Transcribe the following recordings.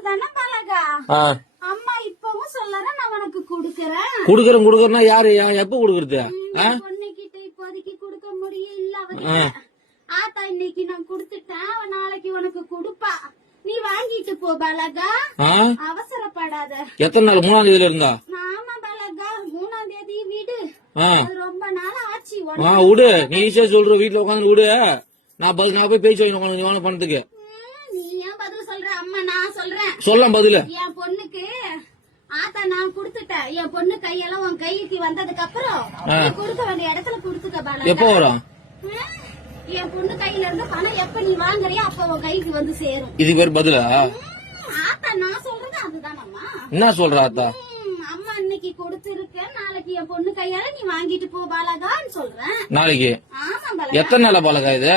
அதுதானே பழகா. அம்மா இப்பவும் சொல்லறேன், நான் உனக்கு குடுக்கறேன்னா யாரு எப்ப குடுக்கறது? பொண்ணுகிட்ட இப்போதைக்கு குடுக்க முடியல. ஆத்தா இன்னைக்கு நான் குடுத்துட்டேன், அவன் நாளைக்கு உனக்கு குடுப்பா. நீ வாங்கிட்டு போ பலகா, அவசரப்படாத. எத்தனை நாள்? 3ஆம் தேதியில இருந்தா? ஆமா பலகா, 3ஆம் தேதி வீடு. ரொம்ப நாள் ஆச்சு. விடு, நீ ஈஸியா சொல்ற. வீட்டுல உட்காந்து விடு, நான் போய் பேச்சு வாங்கி பணத்துக்கு. நீ ஏன் பதில் சொல்ற? அம்மா நான் சொல்றேன். சொல்லலாம் பதில. என் பொண்ணுக்கு ஆத்தா நான் குடுத்துட்டேன். என் பொண்ணு கையெல்லாம் உன் கைக்கு வந்ததுக்கு அப்புறம் கொடுக்க வேண்டிய இடத்துல குடுத்துக்க பலகா. எப்போ வரும்? என் பொண்ணு கையில இருந்து பணம் எப்ப நீ வாங்குறியா அப்ப உன் கைக்கு வந்து சேரும். இது பேர் பதிலா? ஆத்தா நான் சொல்றது அதுதானம்மா. என்ன சொல்ற ஆத்தா? அம்மா இன்னைக்கு கொடுத்திருக்கேன், நாளைக்கு என் பொண்ணு கையால நீ வாங்கிட்டு போ பாலகான்னு சொல்றேன். நாளைக்கு? ஆமா பாலகா. எத்தனை நாளா பாலகா இது?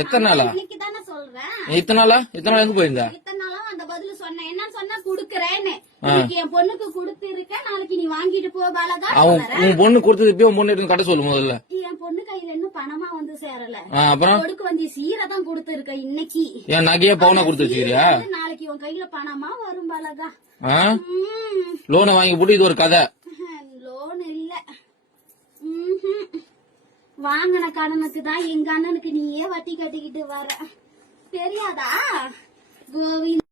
எத்தனை நாளா? இன்னைக்கு தானே சொல்றேன். இத்தனை நாளா எங்க போயிருந்த? இத்தனை நாளா அந்த பதில் சொன்னேன். என்ன சொன்னா குடுக்கறேன்னு. இன்னைக்கு என் பொண்ணுக்கு கொடுத்திருக்கேன், நாளைக்கு நீ வாங்கிட்டு போ பாலகா. உன் பொண்ணு கொடுத்தது இப்ப உன் பொண்ணு எடுத்து கட்ட சொல்லு முதல்ல. என் பொண்ணு கையில இன்னும் பணமா வந்து சேரல. அப்புறம் கொடுக்க வேண்டிய சீரை தான் கொடுத்திருக்க இன்னைக்கு. என் நகையா பவுனா கொடுத்து வச்சுக்கிறியா? நாளைக்கு உன் கையில பணமா வரும் பாலகா. லோனை வாங்கி போட்டு இது ஒரு கதை. லோன் இல்ல, வாங்கின கடனுக்கு தான் எங்க அண்ணனுக்கு நீயே வட்டி கட்டிக்கிட்டு வர. தெரியாதா கோவிந்த்?